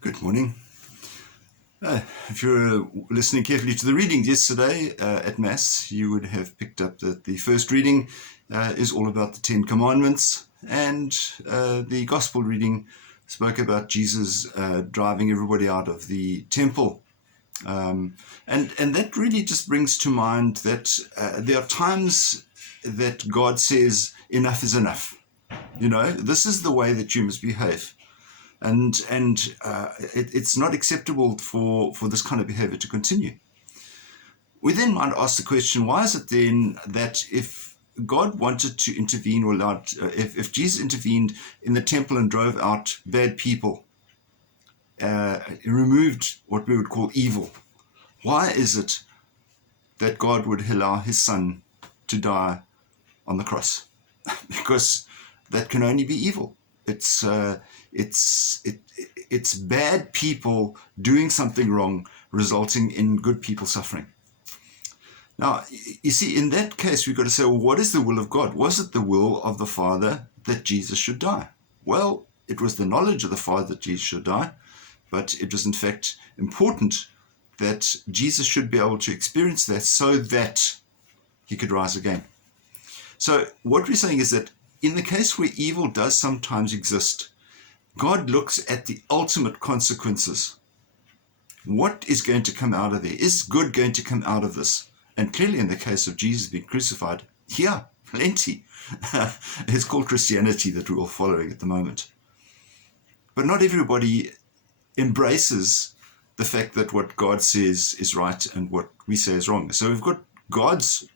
Good morning. If you're listening carefully to the readings yesterday at Mass, you would have picked up that the first reading is all about the Ten Commandments, and the Gospel reading spoke about Jesus driving everybody out of the temple. And that really just brings to mind that there are times that God says enough is enough. You know, this is the way that you must behave. And it's not acceptable for this kind of behavior to continue. We then might ask the question, why is it then that if God wanted to intervene, or allowed, if Jesus intervened in the temple and drove out bad people, removed what we would call evil, why is it that God would allow his son to die on the cross? Because that can only be evil. It's bad people doing something wrong, resulting in good people suffering. Now, you see, in that case, we've got to say, well, what is the will of God? Was it the will of the Father that Jesus should die? Well, it was the knowledge of the Father that Jesus should die, but it was in fact important that Jesus should be able to experience that so that he could rise again. So what we're saying is that in the case where evil does sometimes exist, God looks at the ultimate consequences. What is going to come out of there? Is good going to come out of this? And clearly in the case of Jesus being crucified, yeah, plenty. It's called Christianity that we're all following at the moment. But not everybody embraces the fact that what God says is right and what we say is wrong. So we've got God's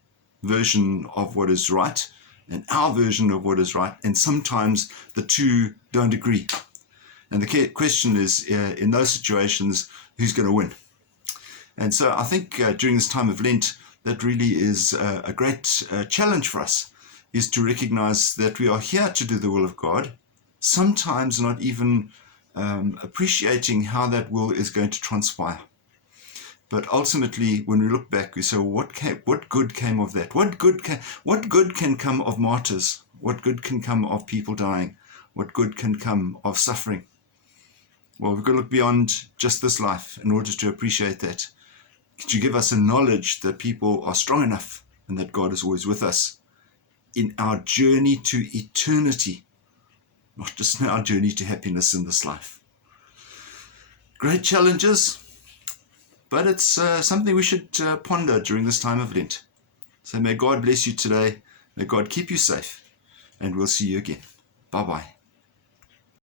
version of what is right and our version of what is right, and sometimes the two don't agree. And the question is, in those situations, who's going to win? And so I think during this time of Lent, that really is a great challenge for us, is to recognize that we are here to do the will of God, sometimes not even appreciating how that will is going to transpire. But ultimately, when we look back, we say, well, what good came of that? What good can come of martyrs? What good can come of people dying? What good can come of suffering? Well, we've got to look beyond just this life in order to appreciate that. Could you give us a knowledge that people are strong enough and that God is always with us in our journey to eternity, not just in our journey to happiness in this life? Great challenges, but it's something we should ponder during this time of Lent. So may God bless you today. May God keep you safe, and we'll see you again. Bye-bye.